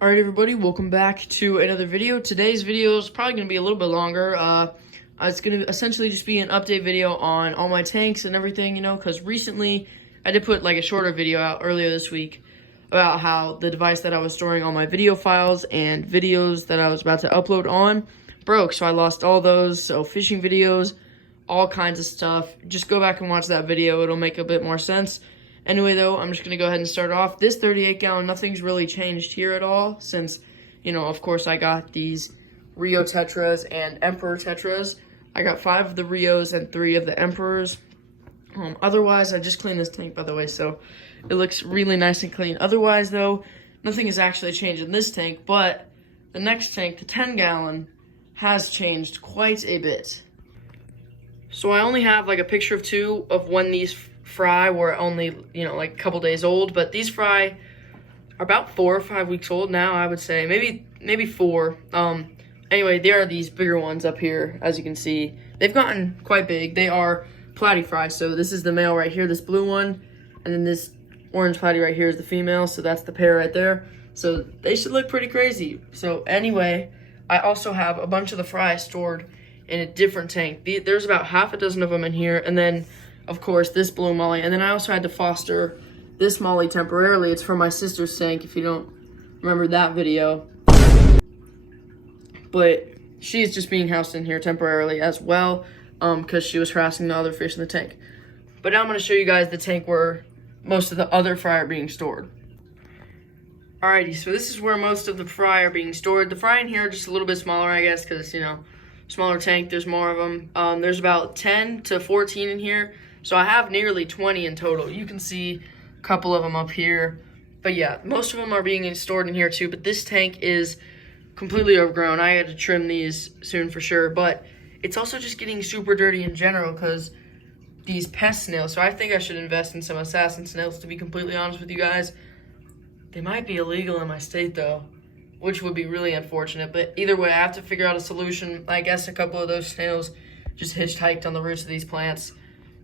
Alright everybody, welcome back to another video. Today's video is probably going to be a little bit longer. It's going to essentially just be an update video on all my tanks and everything, because recently I did put like a shorter video out earlier this week about how the device that I was storing all my video files and videos that I was about to upload on broke, so I lost all those. So fishing videos, all kinds of stuff. Just go back and watch that video, it'll make a bit more sense. Anyway, though, I'm just going to go ahead and start off. This 38 gallon, nothing's really changed here at all since, of course, I got these Rio Tetras and Emperor Tetras. I got 5 of the Rios and 3 of the Emperors. Otherwise, I just cleaned this tank, by the way, so it looks really nice and clean. Otherwise, though, nothing has actually changed in this tank, but the next tank, the 10 gallon, has changed quite a bit. So I only have like a picture of 2 of when these fry were only, like a couple days old, but these fry are about 4 or 5 weeks old now, I would say. Maybe 4. Anyway, there are these bigger ones up here, as you can see. They've gotten quite big. They are platy fry, so this is the male right here, this blue one, and then this orange platy right here is the female, so that's the pair right there. So they should look pretty crazy. So anyway, I also have a bunch of the fry stored in a different tank. There's about half a dozen of them in here, and then of course this blue molly, and then I also had to foster this molly temporarily. It's from my sister's tank, if you don't remember that video, but she's just being housed in here temporarily as well, because she was harassing the other fish in the tank. But now I'm going to show you guys the tank where most of the other fry are being stored. Alrighty, so this is where most of the fry are being stored. The fry in here are just a little bit smaller, I guess, because smaller tank, there's more of them. There's about 10 to 14 in here, so I have nearly 20 in total. You can see a couple of them up here, but yeah, most of them are being stored in here too. But this tank is completely overgrown. I had to trim these soon for sure, but it's also just getting super dirty in general because these pest snails. So I think I should invest in some assassin snails, to be completely honest with you guys. They might be illegal in my state though, which would be really unfortunate. But either way, I have to figure out a solution. I guess a couple of those snails just hitchhiked on the roots of these plants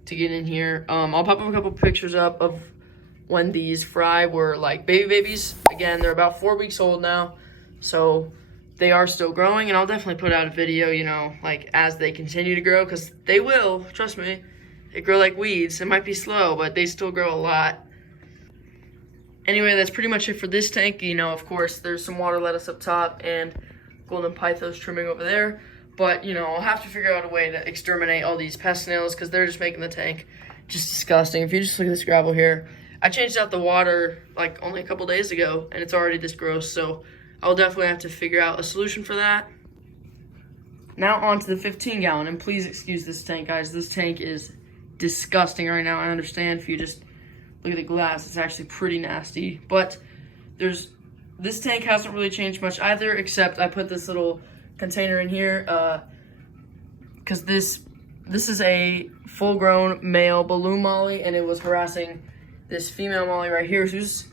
to get in here. I'll pop up a couple pictures up of when these fry were like babies. Again, they're about 4 weeks old now, so they are still growing, and I'll definitely put out a video, like as they continue to grow, because they will, trust me. They grow like weeds. It might be slow, but they still grow a lot. Anyway, that's pretty much it for this tank. Of course, there's some water lettuce up top and golden pythos trimming over there. But, I'll have to figure out a way to exterminate all these pest snails because they're just making the tank just disgusting. If you just look at this gravel here, I changed out the water like only a couple days ago and it's already this gross. So I'll definitely have to figure out a solution for that. Now on to the 15 gallon, and please excuse this tank, guys. This tank is disgusting right now. I understand if you just look at the glass, it's actually pretty nasty. But this tank hasn't really changed much either, except I put this little container in here because this is a full-grown male balloon molly, and it was harassing this female molly right here, who's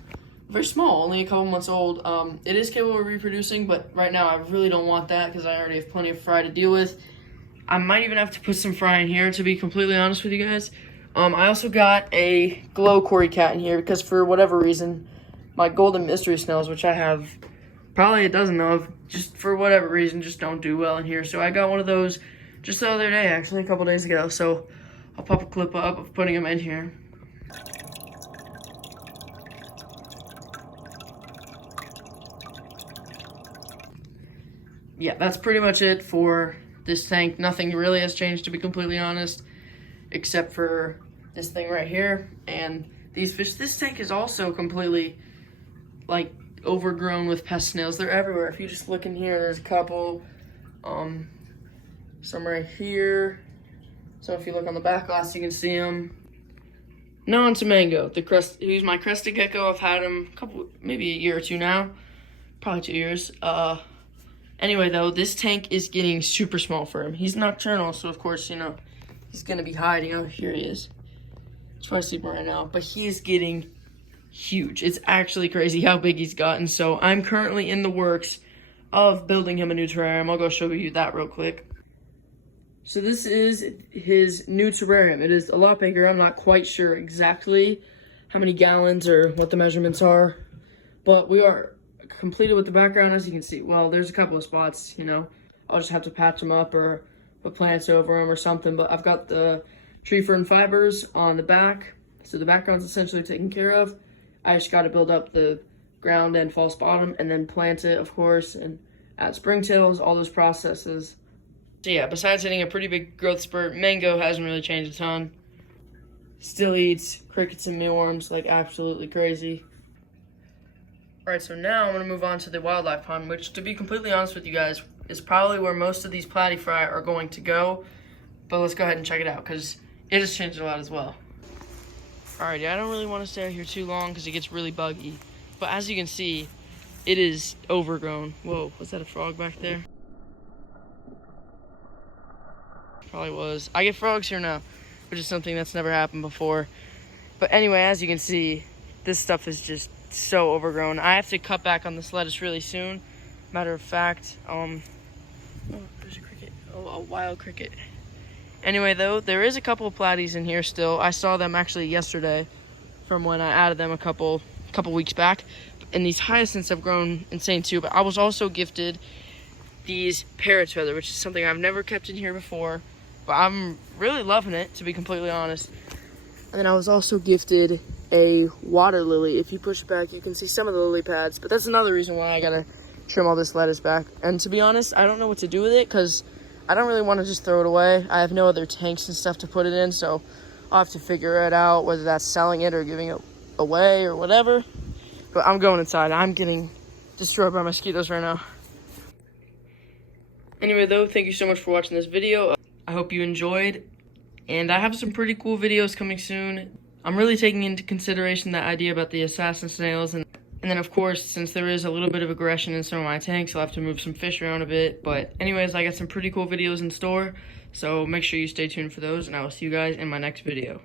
very small, only a couple months old. It is capable of reproducing, but right now I really don't want that because I already have plenty of fry to deal with. I might even have to put some fry in here, to be completely honest with you guys. I also got a glow Cory cat in here because for whatever reason, my golden mystery snails, which I have probably a dozen of, just for whatever reason, just don't do well in here. So I got one of those just the other day, actually, a couple days ago. So I'll pop a clip up of putting them in here. Yeah, that's pretty much it for this tank. Nothing really has changed, to be completely honest, except for this thing right here and these fish. This tank is also completely like overgrown with pest snails. They're everywhere. If you just look in here, there's a couple, some right here. So if you look on the back glass, you can see them. Now on to Mango, he's my crested gecko. I've had him maybe a year or two now, probably 2 years. Anyway, though, this tank is getting super small for him. He's nocturnal, so of course, he's gonna be hiding. Oh, here he is. He's probably sleeping right now, but he is getting huge. It's actually crazy how big he's gotten. So I'm currently in the works of building him a new terrarium. I'll go show you that real quick. So this is his new terrarium. It is a lot bigger. I'm not quite sure exactly how many gallons or what the measurements are, but we are completed with the background, as you can see. Well, there's a couple of spots, you know. I'll just have to patch them up or put plants over them or something. But I've got the tree fern fibers on the back, so the background's essentially taken care of. I just got to build up the ground and false bottom and then plant it, of course, and add springtails, all those processes. So yeah, besides hitting a pretty big growth spurt, Mango hasn't really changed a ton. Still eats crickets and mealworms like absolutely crazy. Alright, so now I'm going to move on to the wildlife pond, which, to be completely honest with you guys, is probably where most of these platyfry are going to go. But let's go ahead and check it out, because it has changed a lot as well. Alrighty, I don't really want to stay out here too long because it gets really buggy. But as you can see, it is overgrown. Whoa, was that a frog back there? Probably was. I get frogs here now, which is something that's never happened before. But anyway, as you can see, this stuff is just so overgrown. I have to cut back on this lettuce really soon. Matter of fact, oh, there's a cricket. Oh, a wild cricket. Anyway, though, there is a couple of platies in here still. I saw them actually yesterday from when I added them a couple weeks back. And these hyacinths have grown insane too. But I was also gifted these parrot's feather, which is something I've never kept in here before. But I'm really loving it, to be completely honest. And then I was also gifted a water lily. If you push it back, you can see some of the lily pads. But that's another reason why I gotta trim all this lettuce back. And to be honest, I don't know what to do with it because I don't really want to just throw it away. I have no other tanks and stuff to put it in, so I'll have to figure it out, whether that's selling it or giving it away or whatever. But I'm going inside. I'm getting destroyed by mosquitoes right now. Anyway, though, thank you so much for watching this video. I hope you enjoyed, and I have some pretty cool videos coming soon. I'm really taking into consideration that idea about the assassin snails, and then, of course, since there is a little bit of aggression in some of my tanks, I'll have to move some fish around a bit. But anyways, I got some pretty cool videos in store, so make sure you stay tuned for those, and I will see you guys in my next video.